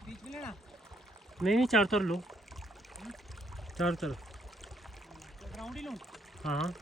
बीच में लेना नहीं चार तर लो, चार तर ग्राउंड ही लूँ। हाँ